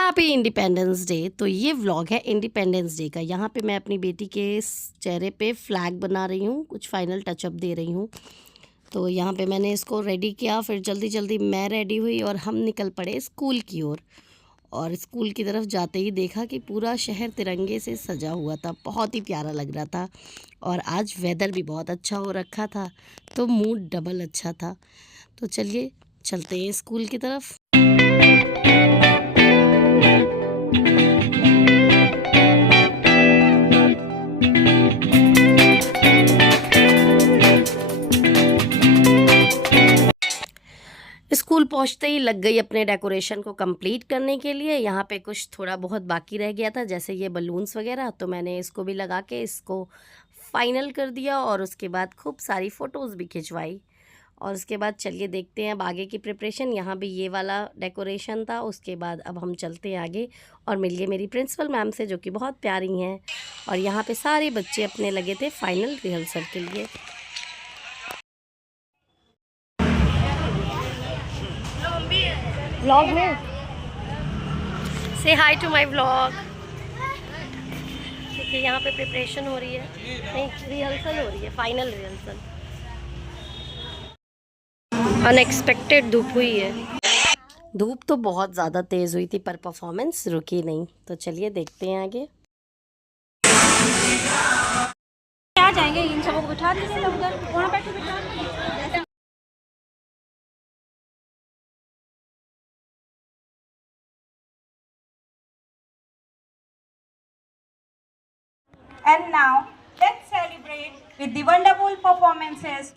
Happy independence day. तो ये vlog है इंडिपेंडेंस डे का। यहाँ पे मैं अपनी बेटी के चेहरे पे फ्लैग बना रही हूँ, कुछ फाइनल टचअप दे रही हूँ। तो यहाँ पे मैंने इसको रेडी किया, फिर जल्दी जल्दी मैं रेडी हुई और हम निकल पड़े स्कूल की ओर। और स्कूल की तरफ जाते ही देखा कि पूरा शहर तिरंगे से सजा हुआ था, बहुत ही प्यारा लग रहा था। और आज वेदर भी बहुत अच्छा हो रखा था, तो मूड डबल अच्छा था। तो चलिए चलते हैं स्कूल की तरफ। स्कूल पहुंचते ही लग गई अपने डेकोरेशन को कंप्लीट करने के लिए। यहाँ पे कुछ थोड़ा बहुत बाकी रह गया था, जैसे ये बलून्स वगैरह, तो मैंने इसको भी लगा के इसको फाइनल कर दिया। और उसके बाद खूब सारी फ़ोटोज़ भी खिंचवाई। और उसके बाद चलिए देखते हैं अब आगे की प्रिपरेशन। यहाँ भी ये वाला डेकोरेशन था। उसके बाद अब हम चलते हैं आगे और मिलिए मेरी प्रिंसिपल मैम से, जो कि बहुत प्यारी हैं। और यहाँ पे सारे बच्चे अपने लगे थे फाइनल रिहर्सल के लिए। व्लॉग में से हाय टू माय व्लॉग। देखिए यहाँ पे प्रिपरेशन हो रही है, नहीं रिहर्सल हो रही है, फाइनल रिहर्सल। अनएक्सपेक्टेड धूप हुई है। धूप तो बहुत ज़्यादा तेज़ हुई थी, पर परफॉर्मेंस रुकी नहीं। तो चलिए देखते हैं आगे। आ जाएंगे, इन सबको बिठा दीजिए उधर, वहाँ बैठो बिठा। And now let's celebrate with the wonderful performances.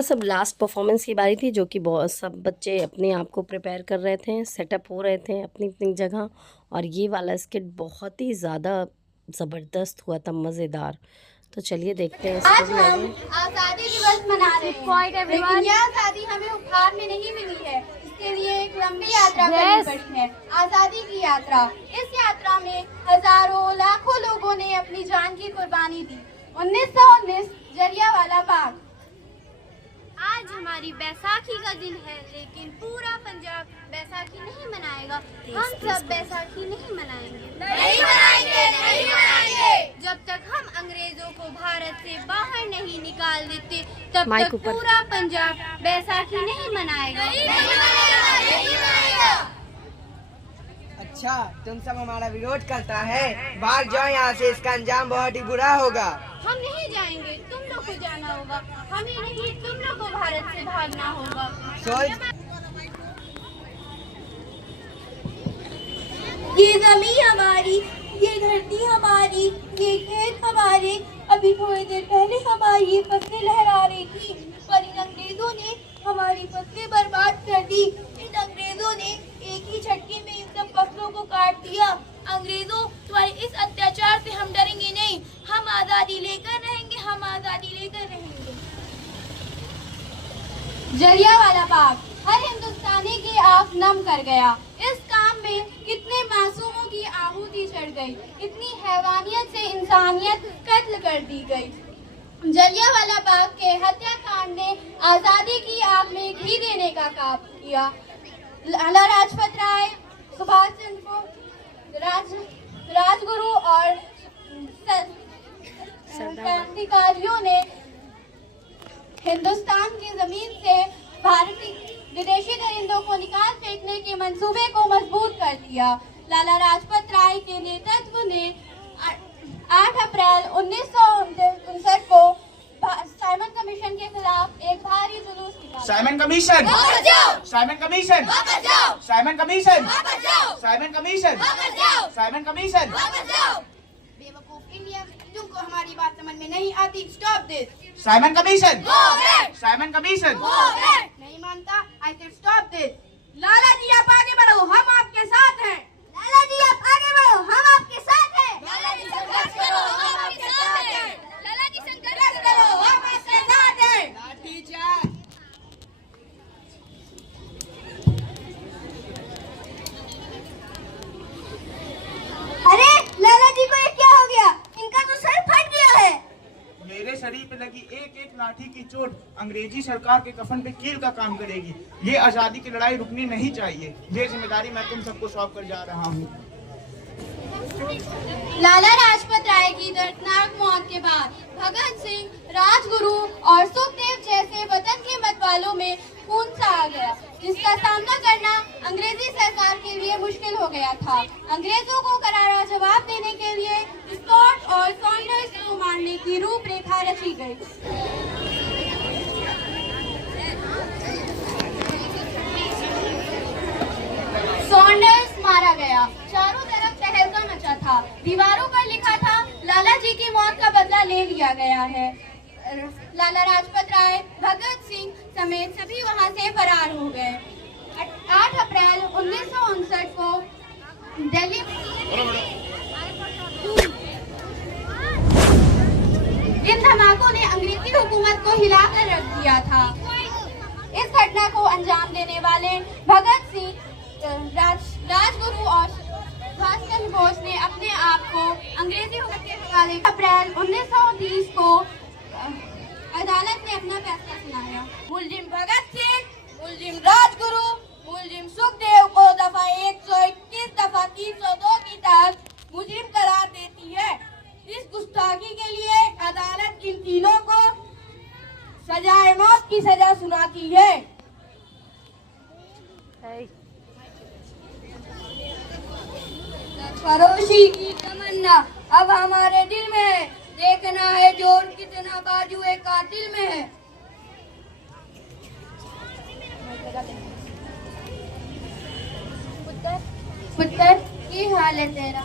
बस अब लास्ट परफॉर्मेंस की बारी थी, जो कि बहुत सब बच्चे अपने आप को प्रिपेयर कर रहे थे, सेटअप हो रहे थे अपनी अपनी जगह। और ये वाला स्किट बहुत ही ज़्यादा ज़बरदस्त हुआ था, मज़ेदार। तो चलिए देखते हैं इसको भी आगे। आजादी दिवस मना रहे हैं, लेकिन यह आजादी हमें उपहार में नहीं मिली है। इसके लिए एक लंबी यात्रा करनी पड़ी है, आजादी की यात्रा। इस यात्रा में हजारों लाखों लोगों ने अपनी जान की कुर्बानी दी। 1919 जलियांवाला बाग। आज हमारी बैसाखी का दिन है, लेकिन पूरा पंजाब बैसाखी नहीं मनाएगा। हम सब बैसाखी नहीं मनाएंगे, नहीं मनाएंगे, नहीं मनाएंगे। जब तक हम अंग्रेजों को भारत से बाहर नहीं निकाल देते, तब तक पूरा पंजाब बैसाखी नहीं मनाएगा, नहीं मनाएगा, नहीं मनाएगा। अच्छा, तुम सब हमारा विरोध करता है? भाग जाओ यहाँ से, इसका अंजाम बहुत ही बुरा होगा। हम नहीं जाएंगे, तुम लोग को जाना होगा। हम ही नहीं, तुम लोग को भारत से भागना होगा। ये जमीन हमारी, ये धरती हमारी, ये खेत हमारे। अभी थोड़ी देर पहले हमारी ये फसलें लहरा रही थी, पर इन अंग्रेजों ने हमारी फसलें बर्बाद कर दी। इन अंग्रेजों ने एक ही झटके में इन सब फसलों को काट दिया। अंग्रेजों, तुम्हारे इस अत्याचार से हम डरेंगे नहीं। हम आजादी लेकर रहेंगे, हम आजादी लेकर रहेंगे। जलियांवाला बाग, हर हिंदुस्तानी की आंख नम कर गया। इस काम में कितने मासूमों की आहुति चढ़ गई, इतनी हैवानियत से इंसानियत कत्ल कर दी गई। जलियांवाला बाग के हत्याकांड ने आजादी की आग में घी देने का काम किया। लाला लाजपत राय, सुभाष चंद्र बोस, राजगुरु और क्रांतिकारियों ने हिंदुस्तान की जमीन से भारतीय विदेशी दरिंदों को निकाल फेंकने के मंसूबे को मजबूत कर दिया। लाला लाजपत राय के नेतृत्व ने 8 अप्रैल 1959 को साइमन कमीशन के खिलाफ एक भारी जुलूस निकाला। Simon commission, Simon commission, Simon commission, Simon commission, Simon commission. बेवकूफ इंडियन, तुमको हमारी बात समझ में नहीं आती। Stop this. Simon commission, Simon commission. नहीं मानता? आई से स्टॉप दिस। लाला जी आप आगे बढ़ो, हम आपके साथ हैं। लाला जी आप आगे बढ़ो, हम आपके साथ हैं। लाला जी संघर्ष करो, हम आपके साथ हैं। लाला जी संघर्ष करो, हम आपके साथ हैं। अरे लाला जी को ये क्या हो गया? इनका तो सर फट गया है। मेरे शरीर पे लगी एक एक लाठी की चोट अंग्रेजी सरकार के कफन पे कील का काम करेगी। ये आजादी की लड़ाई रुकनी नहीं चाहिए। ये जिम्मेदारी मैं तुम सबको सौंप कर जा रहा हूँ। लाला लाजपत राय की दर्दनाक मौत के बाद भगत सिंह, राजगुरु और सुखदेव जैसे वतन के मतवालों में खून सा आ गया, जिसका सामना करना अंग्रेजी सरकार के लिए मुश्किल हो गया था। अंग्रेजों को करारा जवाब देने के लिए स्कॉट और सॉन्डर्स को मारने की रूपरेखा रची गई। सॉन्डर्स मारा गया। चारों तरफ तहलका मचा था। दीवारों पर लिखा था, लाला जी की मौत का बदला ले लिया गया है। लाला लाजपत राय, भगत सिंह समेत सभी वहां से फरार हो गए। 8 अप्रैल 1959 को दिल्ली इन धमाकों ने अंग्रेजी हुकूमत को हिलाकर रख दिया था। इस घटना को अंजाम देने वाले भगत सिंह, राजगुरु और सुभाष चंद्र बोस ने अपने आप को अंग्रेजी हुकूमत के हवाले। अप्रैल 1930 को अदालत ने अपना फैसला सुनाया। मुलजिम भगत सिंह, मुलजिम राजगुरु, मुलजिम सुखदेव को दफा 121 दफा 302 की तहत मुजरिम करार देती है। इस गुस्ताखी के लिए अदालत इन तीनों को सजाए मौत की सजा सुनाती है। फरोशी की तमन्ना अब हमारे दिल में है, देखना है जोर कितना बाजू एक कातिल में है। पुत्र की हाल है तेरा?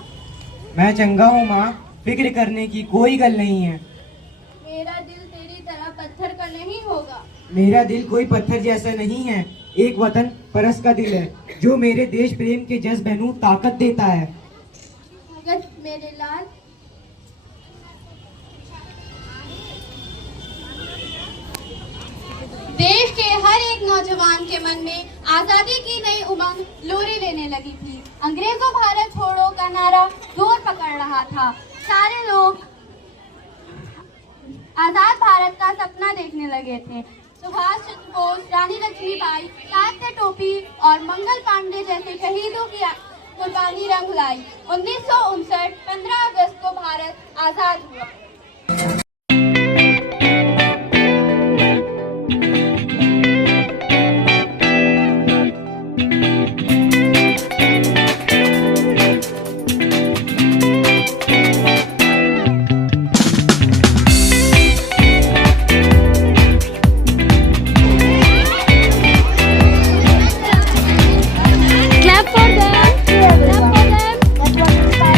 मैं चंगा हूँ माँ, फिक्र करने की कोई गल नहीं है। मेरा दिल तेरी तरह पत्थर का नहीं होगा। मेरा दिल कोई पत्थर जैसा नहीं है, एक वतन परस का दिल है, जो मेरे देश प्रेम के जज्बे नू ताकत देता है। भगत मेरे लाल, देश के हर एक नौजवान के मन में आजादी की नई उमंग लोरी लेने लगी थी। अंग्रेजों भारत छोड़ो का नारा जोर पकड़ रहा था। सारे लोग आजाद भारत का सपना देखने लगे थे। सुभाष चंद्र बोस, रानी लक्ष्मीबाई, तात्या टोपी और मंगल पांडे जैसे शहीदों की कुर्बानी रंग लाई। 1959 15 अगस्त को भारत आजाद हुआ। Clap for them. Clap for them.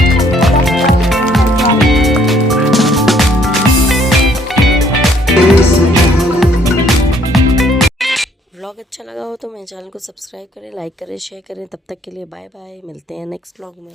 Vlog अच्छा लगा हो तो मेरे चैनल को सब्सक्राइब करें, लाइक करें, शेयर करें। तब तक के लिए बाय बाय, मिलते हैं नेक्स्ट व्लॉग में।